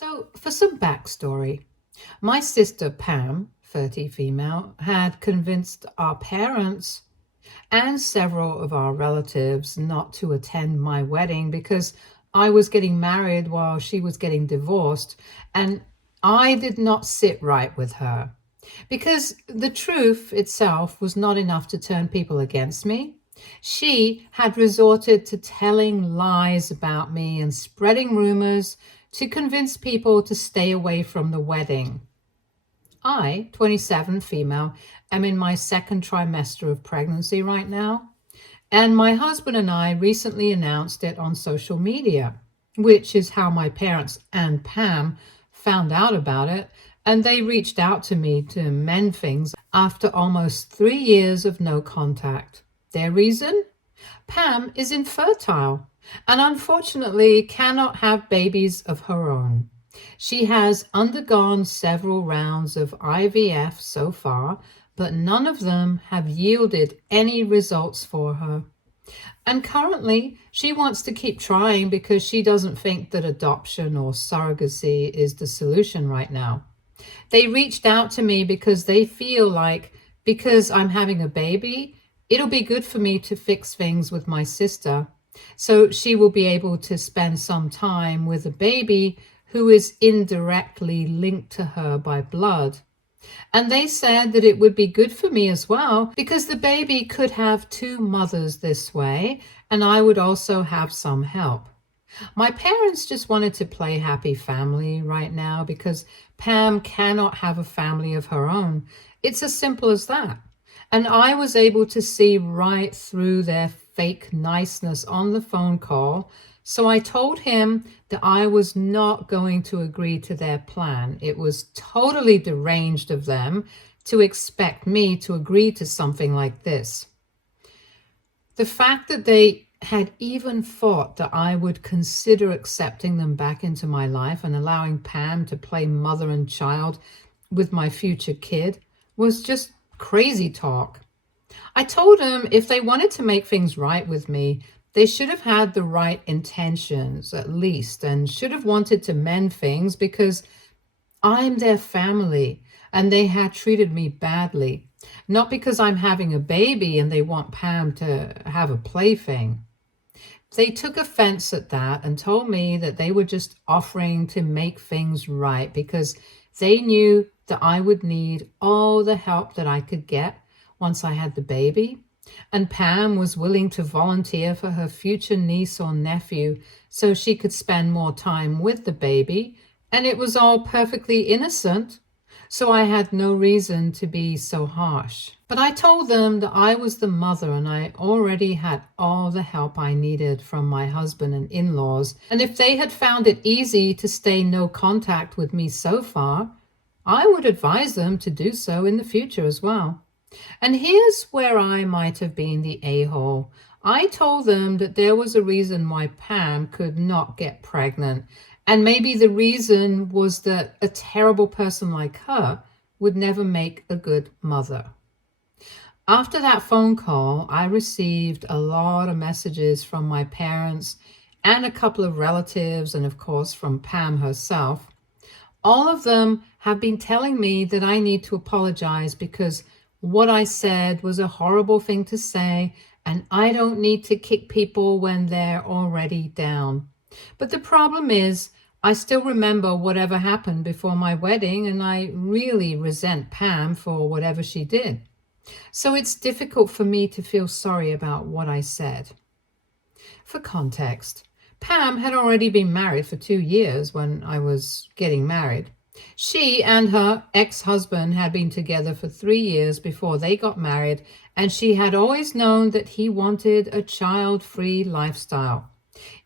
So, for some backstory, my sister Pam, 30 female, had convinced our parents and several of our relatives not to attend my wedding because I was getting married while she was getting divorced, and I did not sit right with her. Because the truth itself was not enough to turn people against me. She had resorted to telling lies about me and spreading rumors to convince people to stay away from the wedding. I, 27 female, am in my second trimester of pregnancy right now, and my husband and I recently announced it on social media, which is how my parents and Pam found out about it, and they reached out to me to mend things after almost 3 years of no contact. Their reason? Pam is infertile and unfortunately cannot have babies of her own. She has undergone several rounds of IVF so far, but none of them have yielded any results for her. And currently, she wants to keep trying because she doesn't think that adoption or surrogacy is the solution right now. They reached out to me because they feel like because I'm having a baby, it'll be good for me to fix things with my sister. So she will be able to spend some time with a baby who is indirectly linked to her by blood. And they said that it would be good for me as well because the baby could have two mothers this way, and I would also have some help. My parents just wanted to play happy family right now because Pam cannot have a family of her own. It's as simple as that. And I was able to see right through their fake niceness on the phone call. So I told him that I was not going to agree to their plan. It was totally deranged of them to expect me to agree to something like this. The fact that they had even thought that I would consider accepting them back into my life and allowing Pam to play mother and child with my future kid was just crazy talk. I told them if they wanted to make things right with me, they should have had the right intentions at least and should have wanted to mend things because I'm their family and they had treated me badly. Not because I'm having a baby and they want Pam to have a plaything. They took offense at that and told me that they were just offering to make things right because they knew that I would need all the help that I could get once I had the baby. And Pam was willing to volunteer for her future niece or nephew so she could spend more time with the baby. And it was all perfectly innocent. So I had no reason to be so harsh. But I told them that I was the mother and I already had all the help I needed from my husband and in-laws. And if they had found it easy to stay no contact with me so far, I would advise them to do so in the future as well. And here's where I might have been the a-hole. I told them that there was a reason why Pam could not get pregnant. And maybe the reason was that a terrible person like her would never make a good mother. After that phone call, I received a lot of messages from my parents and a couple of relatives, and of course from Pam herself. All of them have been telling me that I need to apologize because what I said was a horrible thing to say, and I don't need to kick people when they're already down. But the problem is, I still remember whatever happened before my wedding, and I really resent Pam for whatever she did. So it's difficult for me to feel sorry about what I said. For context, Pam had already been married for 2 years when I was getting married. She and her ex-husband had been together for 3 years before they got married, and she had always known that he wanted a child-free lifestyle.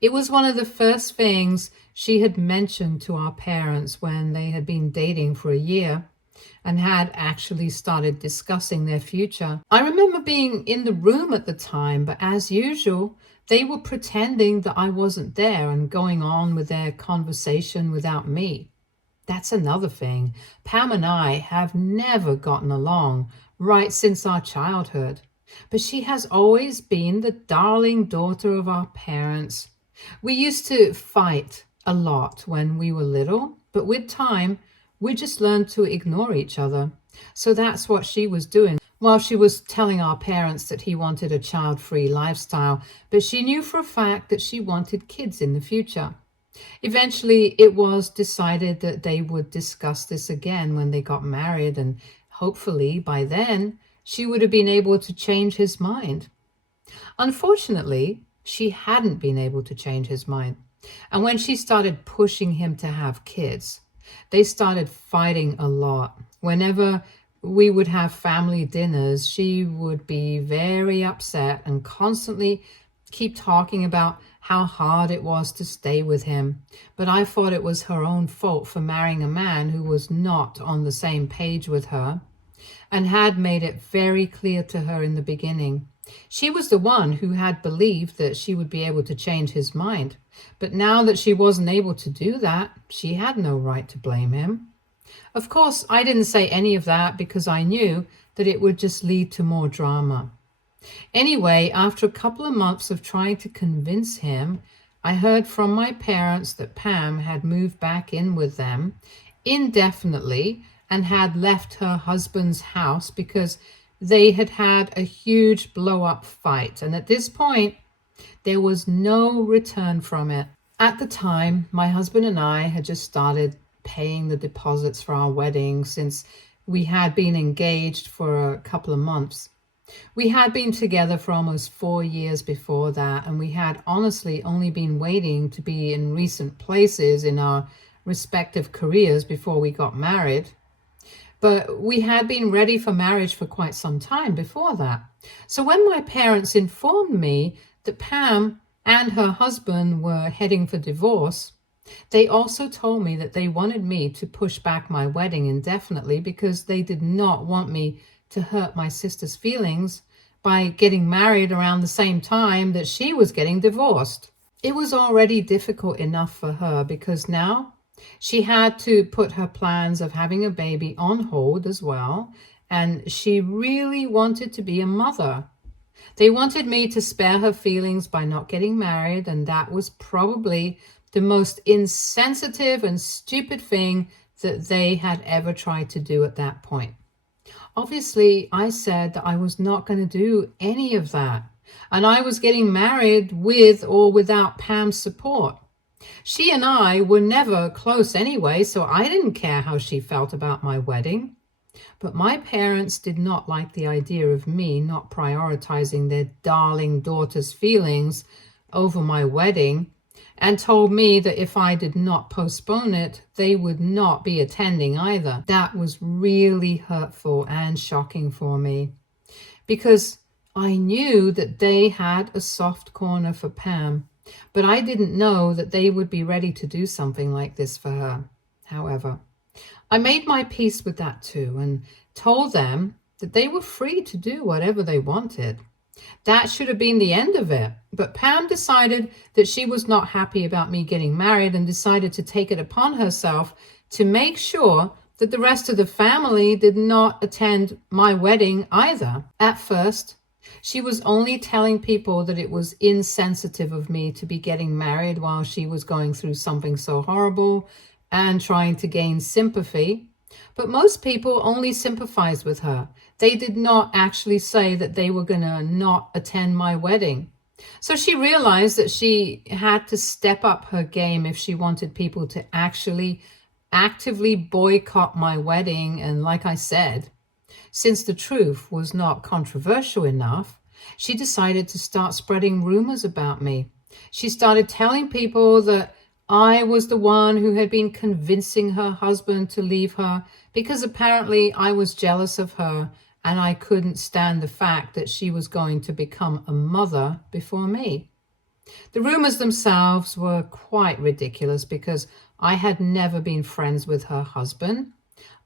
It was one of the first things she had mentioned to our parents when they had been dating for a year and had actually started discussing their future. I remember being in the room at the time, but as usual, they were pretending that I wasn't there and going on with their conversation without me. That's another thing. Pam and I have never gotten along right since our childhood. But she has always been the darling daughter of our parents. We used to fight a lot when we were little, But with time, we just learned to ignore each other. So that's what she was doing. While she was telling our parents that he wanted a child-free lifestyle, but she knew for a fact that she wanted kids in the future. Eventually, it was decided that they would discuss this again when they got married, and hopefully by then, she would have been able to change his mind. Unfortunately, she hadn't been able to change his mind. And when she started pushing him to have kids, they started fighting a lot. Whenever we would have family dinners, she would be very upset and constantly keep talking about how hard it was to stay with him. But I thought it was her own fault for marrying a man who was not on the same page with her and had made it very clear to her in the beginning. She was the one who had believed that she would be able to change his mind. But now that she wasn't able to do that, she had no right to blame him. Of course, I didn't say any of that because I knew that it would just lead to more drama. Anyway, after a couple of months of trying to convince him, I heard from my parents that Pam had moved back in with them indefinitely and had left her husband's house because they had had a huge blow-up fight. And at this point, there was no return from it. At the time, my husband and I had just started paying the deposits for our wedding since we had been engaged for a couple of months. We had been together for almost 4 years before that, and we had honestly only been waiting to be in recent places in our respective careers before we got married. But we had been ready for marriage for quite some time before that. So when my parents informed me that Pam and her husband were heading for divorce, they also told me that they wanted me to push back my wedding indefinitely because they did not want me to hurt my sister's feelings by getting married around the same time that she was getting divorced. It was already difficult enough for her because now she had to put her plans of having a baby on hold as well, and she really wanted to be a mother. They wanted me to spare her feelings by not getting married, and that was probably the most insensitive and stupid thing that they had ever tried to do at that point. Obviously, I said that I was not going to do any of that, and I was getting married with or without Pam's support. She and I were never close anyway, so I didn't care how she felt about my wedding. But my parents did not like the idea of me not prioritizing their darling daughter's feelings over my wedding, and told me that if I did not postpone it, they would not be attending either. That was really hurtful and shocking for me because I knew that they had a soft corner for Pam, but I didn't know that they would be ready to do something like this for her. However, I made my peace with that too and told them that they were free to do whatever they wanted. That should have been the end of it. But Pam decided that she was not happy about me getting married and decided to take it upon herself to make sure that the rest of the family did not attend my wedding either. At first, she was only telling people that it was insensitive of me to be getting married while she was going through something so horrible and trying to gain sympathy. But most people only sympathized with her. They did not actually say that they were going to not attend my wedding. So she realized that she had to step up her game if she wanted people to actually actively boycott my wedding. And like I said, since the truth was not controversial enough, she decided to start spreading rumors about me. She started telling people that I was the one who had been convincing her husband to leave her because apparently I was jealous of her and I couldn't stand the fact that she was going to become a mother before me. The rumors themselves were quite ridiculous because I had never been friends with her husband.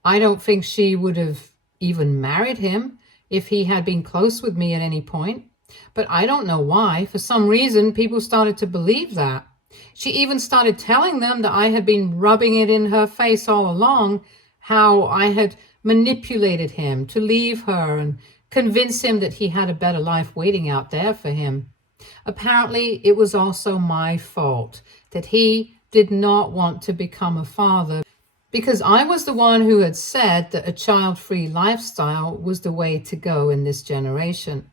I don't think she would have even married him if he had been close with me at any point. But I don't know why. For some reason, people started to believe that. She even started telling them that I had been rubbing it in her face all along, how I had manipulated him to leave her and convince him that he had a better life waiting out there for him. Apparently, it was also my fault that he did not want to become a father because I was the one who had said that a child-free lifestyle was the way to go in this generation.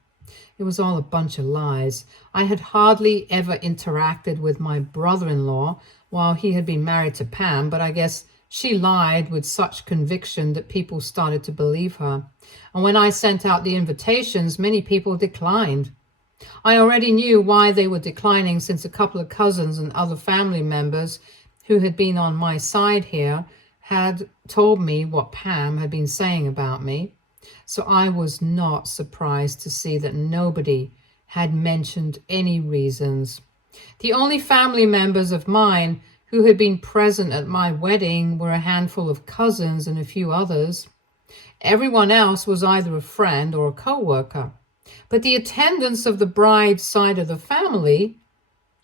It was all a bunch of lies. I had hardly ever interacted with my brother-in-law while he had been married to Pam, but I guess she lied with such conviction that people started to believe her. And when I sent out the invitations, many people declined. I already knew why they were declining, since a couple of cousins and other family members who had been on my side here had told me what Pam had been saying about me. So I was not surprised to see that nobody had mentioned any reasons. The only family members of mine who had been present at my wedding were a handful of cousins and a few others. Everyone else was either a friend or a co-worker. But the attendance of the bride's side of the family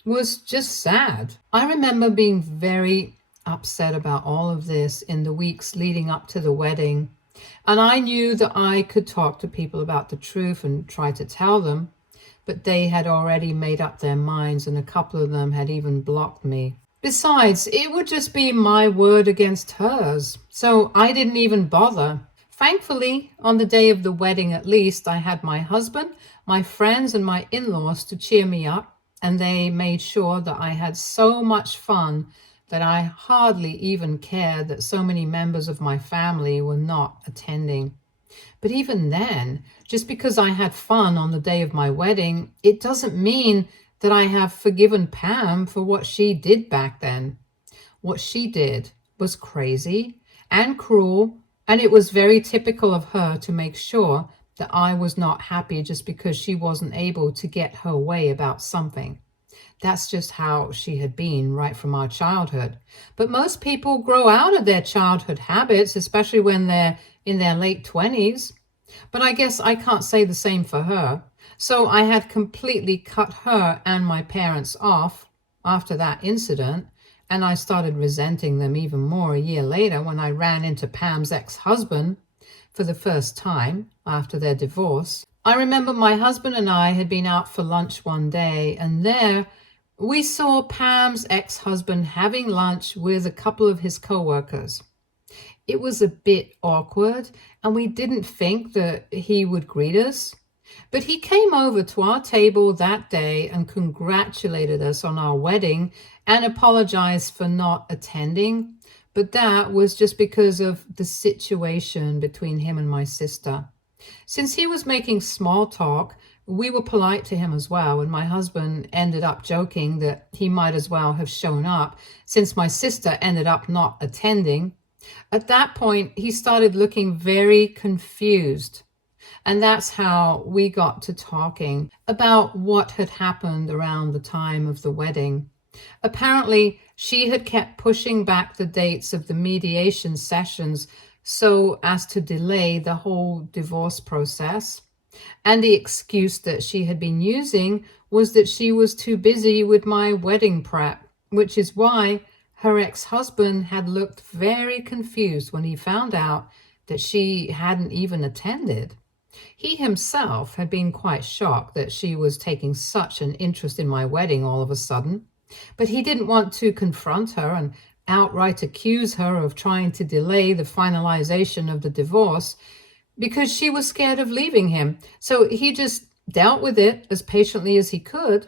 was just sad. I remember being very upset about all of this in the weeks leading up to the wedding. And I knew that I could talk to people about the truth and try to tell them, but they had already made up their minds, and a couple of them had even blocked me. Besides, it would just be my word against hers, so I didn't even bother. Thankfully, on the day of the wedding at least, I had my husband, my friends, and my in-laws to cheer me up, and they made sure that I had so much fun that I hardly even cared that so many members of my family were not attending. But even then, just because I had fun on the day of my wedding, it doesn't mean that I have forgiven Pam for what she did back then. What she did was crazy and cruel, and it was very typical of her to make sure that I was not happy just because she wasn't able to get her way about something. That's just how she had been right from our childhood. But most people grow out of their childhood habits, especially when they're in their late 20s. But I guess I can't say the same for her. So I had completely cut her and my parents off after that incident, and I started resenting them even more a year later when I ran into Pam's ex-husband for the first time after their divorce. I remember my husband and I had been out for lunch one day, and there we saw Pam's ex-husband having lunch with a couple of his co-workers. It was a bit awkward, and we didn't think that he would greet us. But he came over to our table that day and congratulated us on our wedding and apologized for not attending. But that was just because of the situation between him and my sister. Since he was making small talk, we were polite to him as well, and my husband ended up joking that he might as well have shown up since my sister ended up not attending. At that point, he started looking very confused, and that's how we got to talking about what had happened around the time of the wedding. Apparently, she had kept pushing back the dates of the mediation sessions so as to delay the whole divorce process. And the excuse that she had been using was that she was too busy with my wedding prep, which is why her ex-husband had looked very confused when he found out that she hadn't even attended. He himself had been quite shocked that she was taking such an interest in my wedding all of a sudden, but he didn't want to confront her and outright accuse her of trying to delay the finalization of the divorce because she was scared of leaving him. So he just dealt with it as patiently as he could.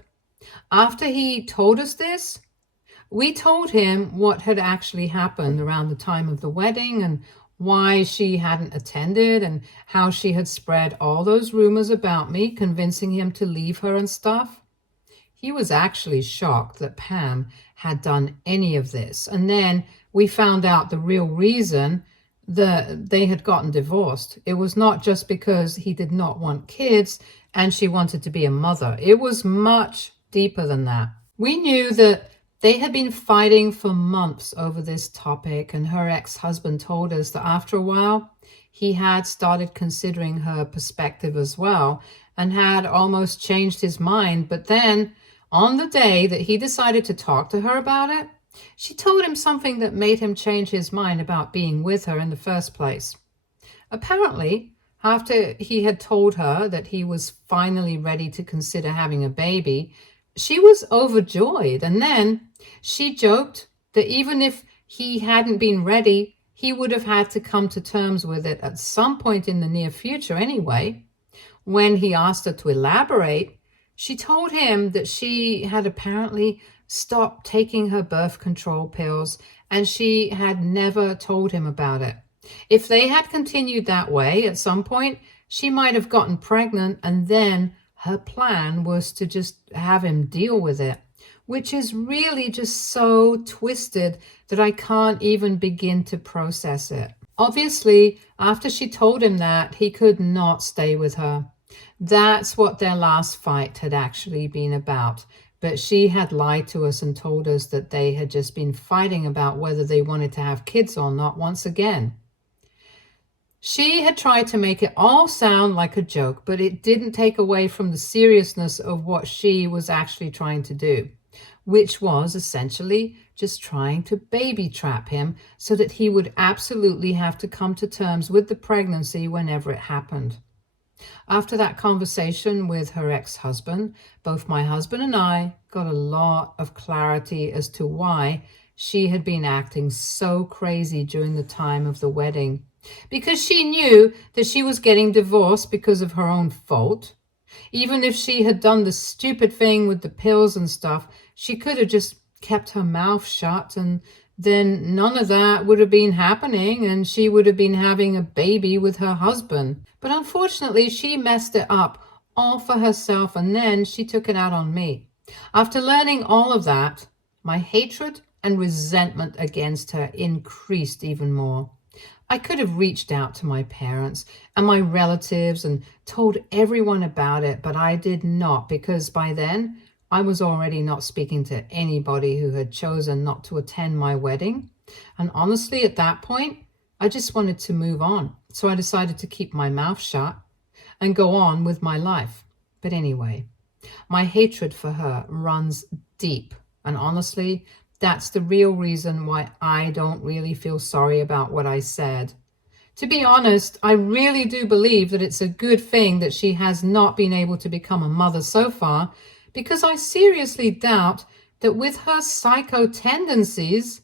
After he told us this, we told him what had actually happened around the time of the wedding and why she hadn't attended and how she had spread all those rumors about me, convincing him to leave her and stuff. He was actually shocked that Pam had done any of this. And then we found out the real reason that they had gotten divorced. It was not just because he did not want kids and she wanted to be a mother. It was much deeper than that. We knew that they had been fighting for months over this topic, and her ex-husband told us that after a while, he had started considering her perspective as well and had almost changed his mind. But then, on the day that he decided to talk to her about it, she told him something that made him change his mind about being with her in the first place. Apparently, after he had told her that he was finally ready to consider having a baby, she was overjoyed, and then she joked that even if he hadn't been ready, he would have had to come to terms with it at some point in the near future anyway. When he asked her to elaborate, she told him that she had apparently stopped taking her birth control pills and she had never told him about it. If they had continued that way, at some point, she might have gotten pregnant, and then her plan was to just have him deal with it, which is really just so twisted that I can't even begin to process it. Obviously, after she told him that, he could not stay with her. That's what their last fight had actually been about. But she had lied to us and told us that they had just been fighting about whether they wanted to have kids or not once again. She had tried to make it all sound like a joke, but it didn't take away from the seriousness of what she was actually trying to do, which was essentially just trying to baby trap him so that he would absolutely have to come to terms with the pregnancy whenever it happened. After that conversation with her ex-husband, both my husband and I got a lot of clarity as to why she had been acting so crazy during the time of the wedding. Because she knew that she was getting divorced because of her own fault. Even if she had done the stupid thing with the pills and stuff, she could have just kept her mouth shut, and then none of that would have been happening, and she would have been having a baby with her husband. But unfortunately, she messed it up all for herself, and then she took it out on me. After learning all of that, my hatred and resentment against her increased even more. I could have reached out to my parents and my relatives and told everyone about it, but I did not, because by then I was already not speaking to anybody who had chosen not to attend my wedding. And honestly, at that point, I just wanted to move on. So I decided to keep my mouth shut and go on with my life. But anyway, my hatred for her runs deep. And honestly, that's the real reason why I don't really feel sorry about what I said. To be honest, I really do believe that it's a good thing that she has not been able to become a mother so far, because I seriously doubt that with her psycho tendencies,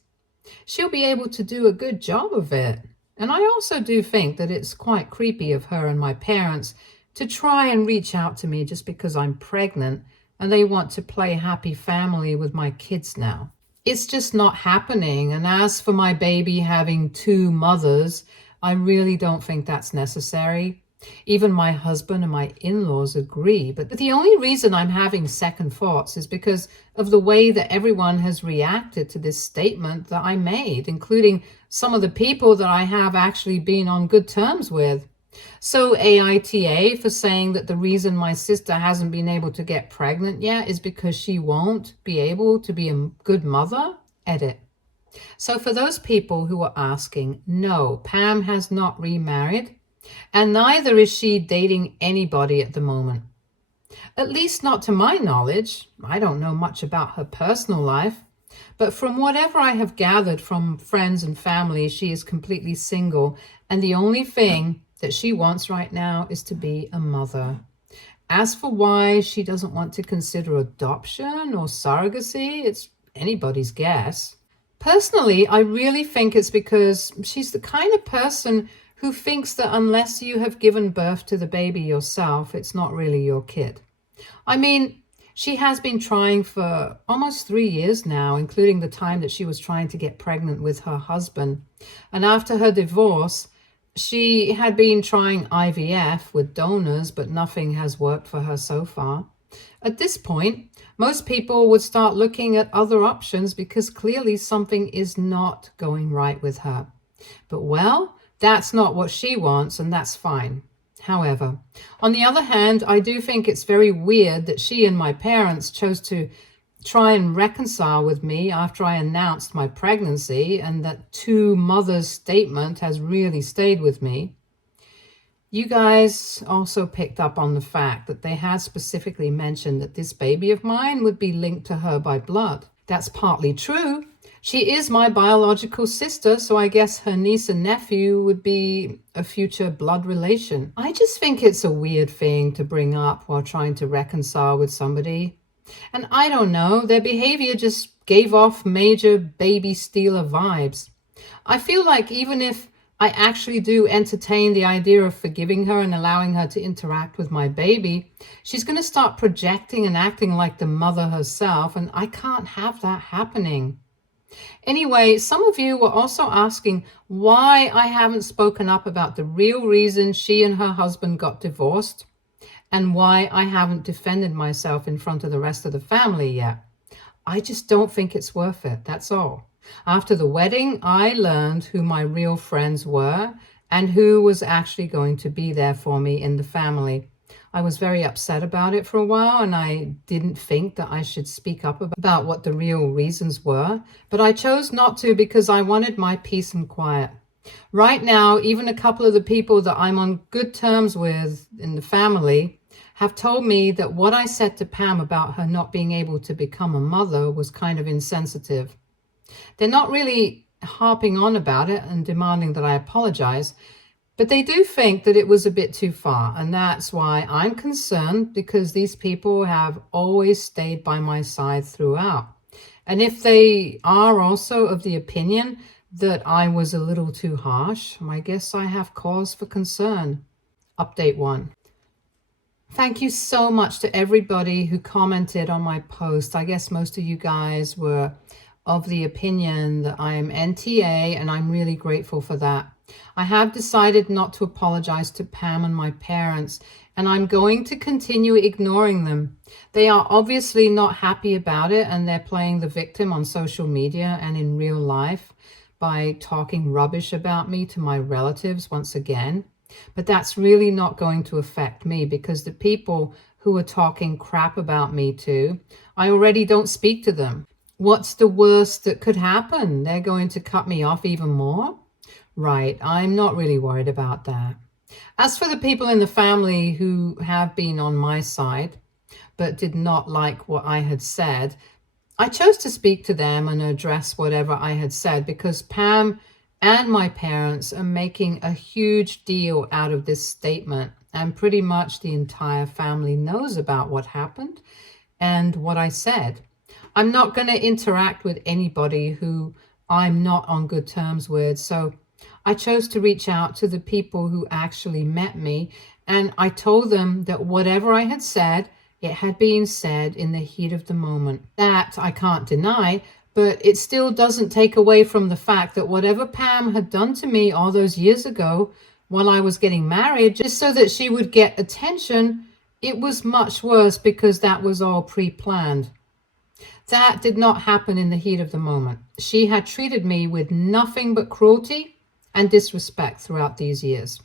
she'll be able to do a good job of it. And I also do think that it's quite creepy of her and my parents to try and reach out to me just because I'm pregnant and they want to play happy family with my kids now. It's just not happening. And as for my baby having two mothers, I really don't think that's necessary. Even my husband and my in-laws agree. But the only reason I'm having second thoughts is because of the way that everyone has reacted to this statement that I made, including some of the people that I have actually been on good terms with. So AITA for saying that the reason my sister hasn't been able to get pregnant yet is because she won't be able to be a good mother? Edit. So for those people who are asking, no, Pam has not remarried, and neither is she dating anybody at the moment. At least not to my knowledge. I don't know much about her personal life, but from whatever I have gathered from friends and family, she is completely single, and the only thing that she wants right now is to be a mother. As for why she doesn't want to consider adoption or surrogacy, it's anybody's guess. Personally, I really think it's because she's the kind of person who thinks that unless you have given birth to the baby yourself, it's not really your kid. I mean, she has been trying for almost 3 years now, including the time that she was trying to get pregnant with her husband. And after her divorce, she had been trying IVF with donors, but nothing has worked for her so far. At this point, most people would start looking at other options because clearly something is not going right with her. But well, that's not what she wants, and that's fine. However, on the other hand, I do think it's very weird that she and my parents chose to try and reconcile with me after I announced my pregnancy, and that two mothers statement has really stayed with me. You guys also picked up on the fact that they had specifically mentioned that this baby of mine would be linked to her by blood. That's partly true. She is my biological sister, so I guess her niece and nephew would be a future blood relation. I just think it's a weird thing to bring up while trying to reconcile with somebody. And I don't know, their behavior just gave off major baby stealer vibes. I feel like even if I actually do entertain the idea of forgiving her and allowing her to interact with my baby, she's going to start projecting and acting like the mother herself, and I can't have that happening. Anyway, some of you were also asking why I haven't spoken up about the real reason she and her husband got divorced and why I haven't defended myself in front of the rest of the family yet. I just don't think it's worth it, that's all. After the wedding, I learned who my real friends were and who was actually going to be there for me in the family. I was very upset about it for a while, and I didn't think that I should speak up about what the real reasons were, but I chose not to because I wanted my peace and quiet. Right now, even a couple of the people that I'm on good terms with in the family have told me that what I said to Pam about her not being able to become a mother was kind of insensitive. They're not really harping on about it and demanding that I apologize, but they do think that it was a bit too far, and that's why I'm concerned, because these people have always stayed by my side throughout. And if they are also of the opinion that I was a little too harsh, I guess I have cause for concern. Update 1. Thank you so much to everybody who commented on my post. I guess most of you guys were of the opinion that I am NTA, and I'm really grateful for that. I have decided not to apologize to Pam and my parents, and I'm going to continue ignoring them. They are obviously not happy about it, and they're playing the victim on social media and in real life by talking rubbish about me to my relatives once again. But that's really not going to affect me, because the people who are talking crap about me too, I already don't speak to them. What's the worst that could happen? They're going to cut me off even more? Right, I'm not really worried about that. As for the people in the family who have been on my side but did not like what I had said, I chose to speak to them and address whatever I had said because Pam and my parents are making a huge deal out of this statement, and pretty much the entire family knows about what happened and what I said. I'm not going to interact with anybody who I'm not on good terms with, so I chose to reach out to the people who actually met me, and I told them that whatever I had said, it had been said in the heat of the moment. That I can't deny, but it still doesn't take away from the fact that whatever Pam had done to me all those years ago while I was getting married, just so that she would get attention, it was much worse because that was all pre-planned. That did not happen in the heat of the moment. She had treated me with nothing but cruelty and disrespect throughout these years.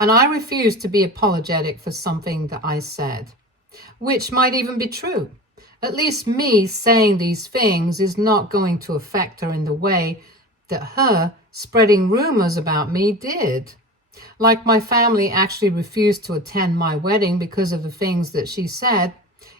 And I refused to be apologetic for something that I said, which might even be true. At least me saying these things is not going to affect her in the way that her spreading rumors about me did. Like my family actually refused to attend my wedding because of the things that she said,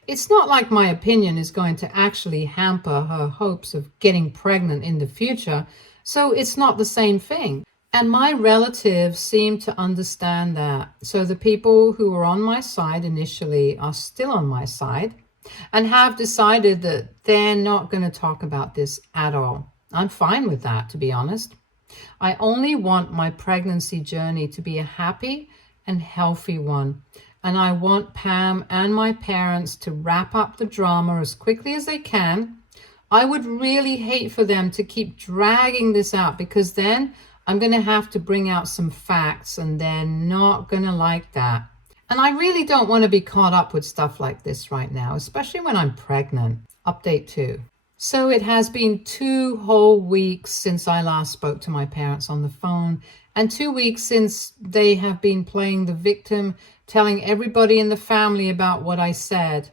it's not like my opinion is going to actually hamper her hopes of getting pregnant in the future, so it's not the same thing. And my relatives seem to understand that. So the people who were on my side initially are still on my side and have decided that they're not going to talk about this at all. I'm fine with that, to be honest. I only want my pregnancy journey to be a happy and healthy one. And I want Pam and my parents to wrap up the drama as quickly as they can. I would really hate for them to keep dragging this out, because then I'm going to have to bring out some facts and they're not going to like that. And I really don't want to be caught up with stuff like this right now, especially when I'm pregnant. Update 2. So it has been 2 whole weeks since I last spoke to my parents on the phone, and 2 weeks since they have been playing the victim, telling everybody in the family about what I said.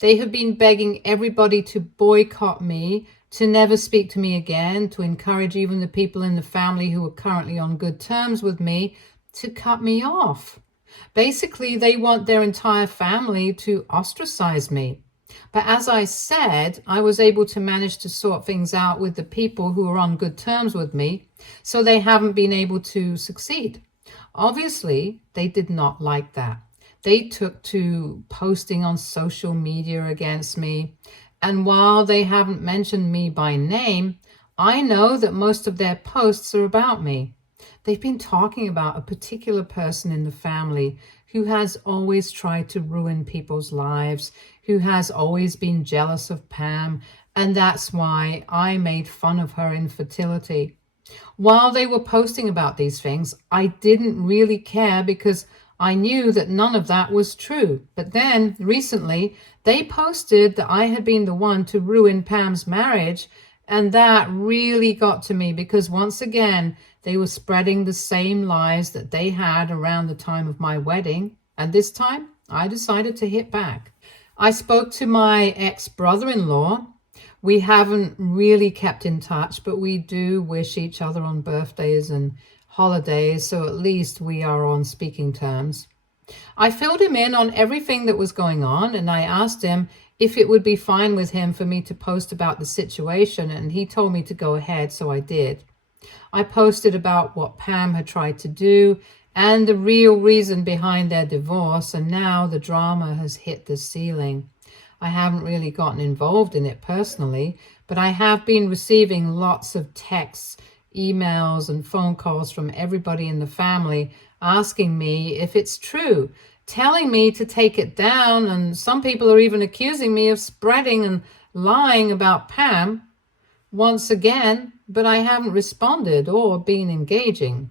They have been begging everybody to boycott me, to never speak to me again, to encourage even the people in the family who are currently on good terms with me to cut me off. Basically, they want their entire family to ostracize me. But as I said, I was able to manage to sort things out with the people who are on good terms with me, so they haven't been able to succeed. Obviously, they did not like that. They took to posting on social media against me, And while they haven't mentioned me by name, I know that most of their posts are about me. They've been talking about a particular person in the family who has always tried to ruin people's lives, who has always been jealous of Pam, and that's why I made fun of her infertility. While they were posting about these things, I didn't really care because I knew that none of that was true. But then recently, they posted that I had been the one to ruin Pam's marriage, and that really got to me because once again, they were spreading the same lies that they had around the time of my wedding. And this time, I decided to hit back. I spoke to my ex-brother-in-law. We haven't really kept in touch, but we do wish each other on birthdays and holidays, so at least we are on speaking terms. I filled him in on everything that was going on, and I asked him if it would be fine with him for me to post about the situation, and he told me to go ahead, so I did. I posted about what Pam had tried to do and the real reason behind their divorce, and now the drama has hit the ceiling. I haven't really gotten involved in it personally, but I have been receiving lots of texts, emails, and phone calls from everybody in the family asking me if it's true, telling me to take it down, and some people are even accusing me of spreading and lying about Pam once again, but I haven't responded or been engaging.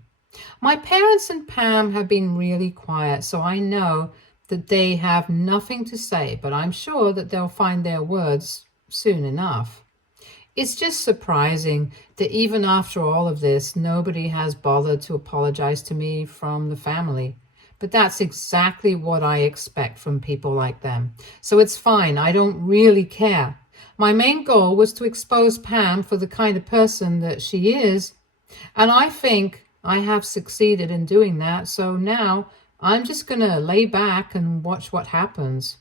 My parents and Pam have been really quiet, so I know that they have nothing to say, but I'm sure that they'll find their words soon enough. It's just surprising that even after all of this, nobody has bothered to apologize to me from the family. But that's exactly what I expect from people like them. So it's fine. I don't really care. My main goal was to expose Pam for the kind of person that she is, and I think I have succeeded in doing that. So now I'm just going to lay back and watch what happens.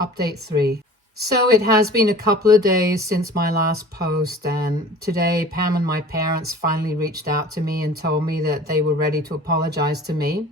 Update 3. So it has been a couple of days since my last post, and today Pam and my parents finally reached out to me and told me that they were ready to apologize to me,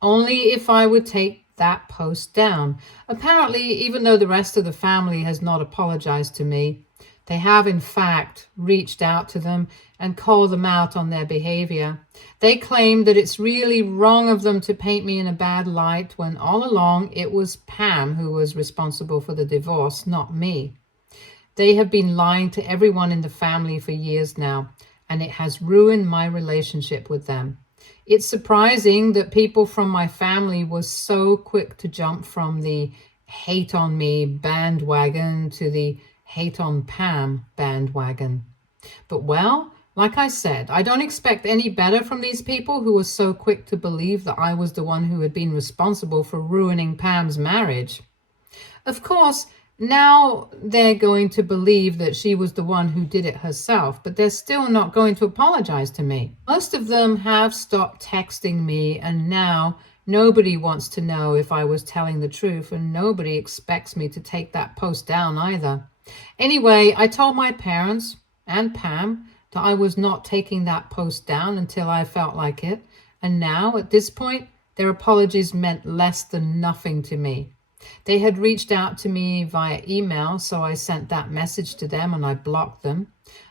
only if I would take that post down. Apparently, even though the rest of the family has not apologized to me, they have in fact reached out to them and called them out on their behavior. They claim that it's really wrong of them to paint me in a bad light when all along it was Pam who was responsible for the divorce, not me. They have been lying to everyone in the family for years now, and it has ruined my relationship with them. It's surprising that people from my family were so quick to jump from the hate on me bandwagon to the hate on Pam bandwagon. But well, like I said, I don't expect any better from these people who were so quick to believe that I was the one who had been responsible for ruining Pam's marriage. Of course, now they're going to believe that she was the one who did it herself, but they're still not going to apologize to me. Most of them have stopped texting me, and now nobody wants to know if I was telling the truth, and nobody expects me to take that post down either. Anyway, I told my parents and Pam that I was not taking that post down until I felt like it, and now, at this point, their apologies meant less than nothing to me. They had reached out to me via email, so I sent that message to them and I blocked them.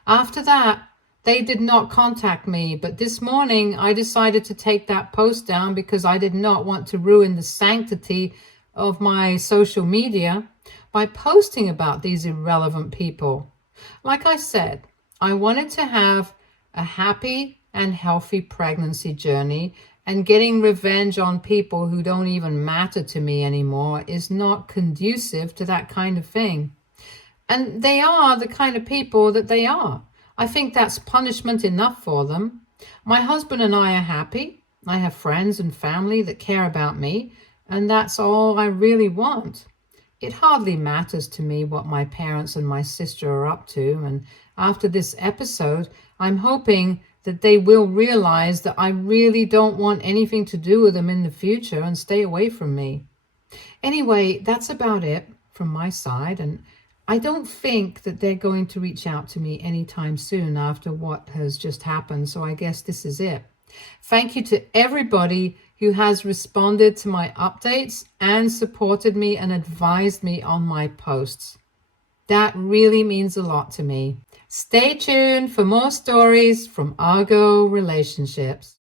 After that, they did not contact me, but this morning I decided to take that post down because I did not want to ruin the sanctity of my social media by posting about these irrelevant people. Like I said, I wanted to have a happy and healthy pregnancy journey, and getting revenge on people who don't even matter to me anymore is not conducive to that kind of thing. And they are the kind of people that they are. I think that's punishment enough for them. My husband and I are happy. I have friends and family that care about me, and that's all I really want. It hardly matters to me what my parents and my sister are up to, and after this episode, I'm hoping that they will realize that I really don't want anything to do with them in the future and stay away from me. Anyway, that's about it from my side, and I don't think that they're going to reach out to me anytime soon after what has just happened, so I guess this is it. Thank you to everybody who has responded to my updates and supported me and advised me on my posts. That really means a lot to me. Stay tuned for more stories from Argo relationships.